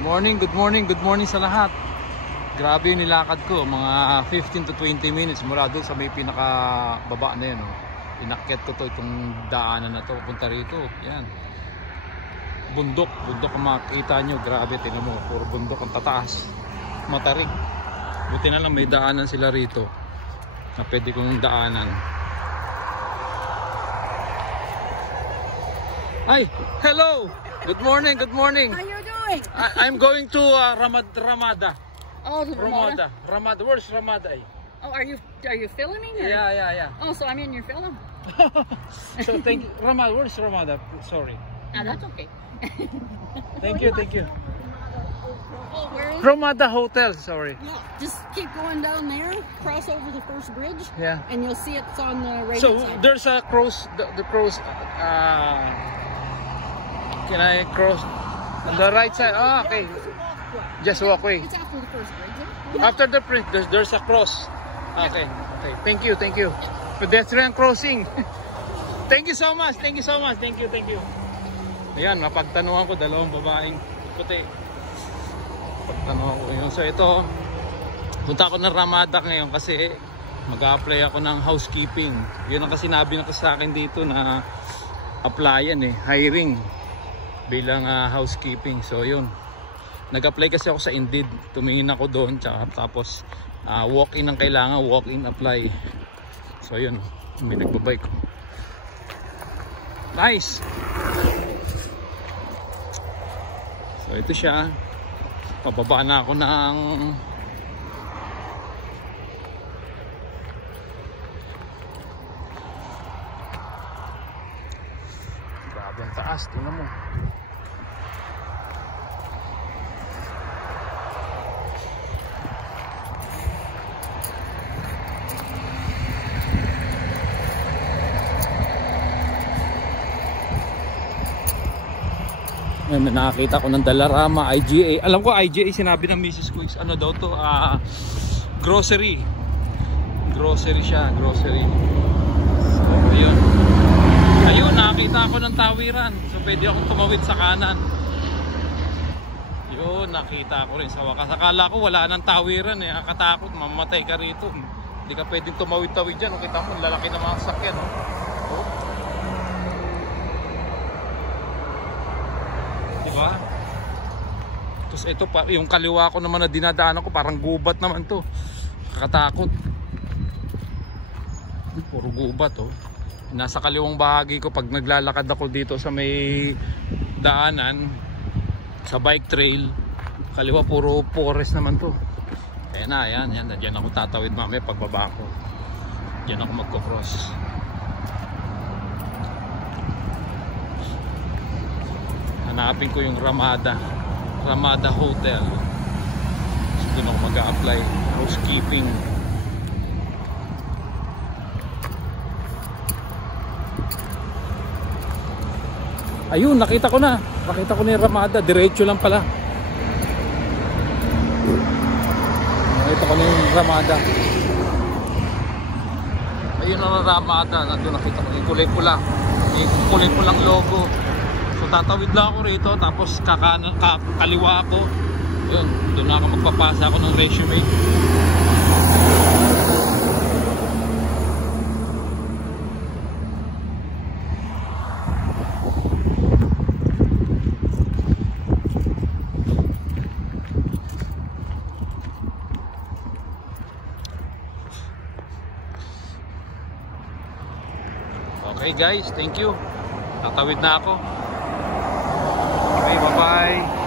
Good morning sa lahat. Grabe yung nilakad ko, mga 15 to 20 minutes mula doon sa may pinakababa na yun. Inakyat ko to, itong daanan na to, punta rito. Yan. Bundok ang makikita nyo. Grabe, tingnan mo, puro bundok ang tataas. Matarig. Buti na lang may daanan sila rito na pwede kong daanan. Hi, hello. Good morning. How you doing? I'm going to Ramada. Oh, to Ramada. Ramada. Where's Ramada? Oh, are you filming? Or? Yeah. Oh, so I'm in your film. So thank you. Ramada. Where's Ramada? Sorry. That's okay. Thank you. Oh, where is Ramada Hotel. Sorry. Yeah, just keep going down there, cross over the first bridge. Yeah. And you'll see it's on the right So side. there's a cross. The cross. Can I cross on the right side? Ah, okay. Just walk away. It's after the first bridge. Yeah? After the bridge, there's a cross. Okay. Thank you. Pedestrian crossing. Thank you so much. Thank you. Ayan, napagtanungan ko dalawang babaeng puti. Pagtanungan ko yun. So ito, punta ako ng Ramada ngayon kasi mag-a-apply ako ng housekeeping. Yun ang kasi sinabi na ko sa akin dito na applyan hiring bilang housekeeping. So yun, nag-apply kasi ako sa Indeed, tumingin ako doon, tapos walk-in ang kailangan, walk-in apply. So yun, may nagbabike. Nice. So ito siya, pababa na ako ng grabe ang taas, tingnan mo. May nakakita ko ng Dalarama, IGA. Alam ko IGA, sinabi ng Mrs. ko is ano daw to, grocery. Grocery siya, grocery. So yun. Ayun, nakakita ako ng tawiran. So pwede akong tumawid sa kanan. Yun, nakita ko rin sa wakas. Akala ko wala nang tawiran Nakatakot, mamatay ka rito. Hindi ka pwedeng tumawid-tawid dyan. Kita mo, lalaki ng mga sakyan. Diba? Tapos ito pa, yung kaliwa ko naman na dinadaanan ko, parang gubat naman to. Kakatakot. Puro gubat Nasa kaliwang bahagi ko pag naglalakad ako dito sa may daanan, sa bike trail, kaliwa puro forest naman to. Ayan na, yan. Diyan ako tatawid mamaya pagbaba ko. Diyan ako magko-cross. Hanapin ko yung Ramada Hotel. So doon ako mag-a-apply housekeeping. Ayun, nakita ko na yung Ramada. Diretso lang pala. Nakita ko na yung Ramada. Ayun ang Ramada. Nandun nakita ko yung kulay pula. Yung kulay pulang logo. So tatawid lang ako rito, tapos kaliwa ako. Yun, doon na ako magpapasa ako ng resume. Okay guys, thank you. Tatawid na ako. Okay, bye-bye.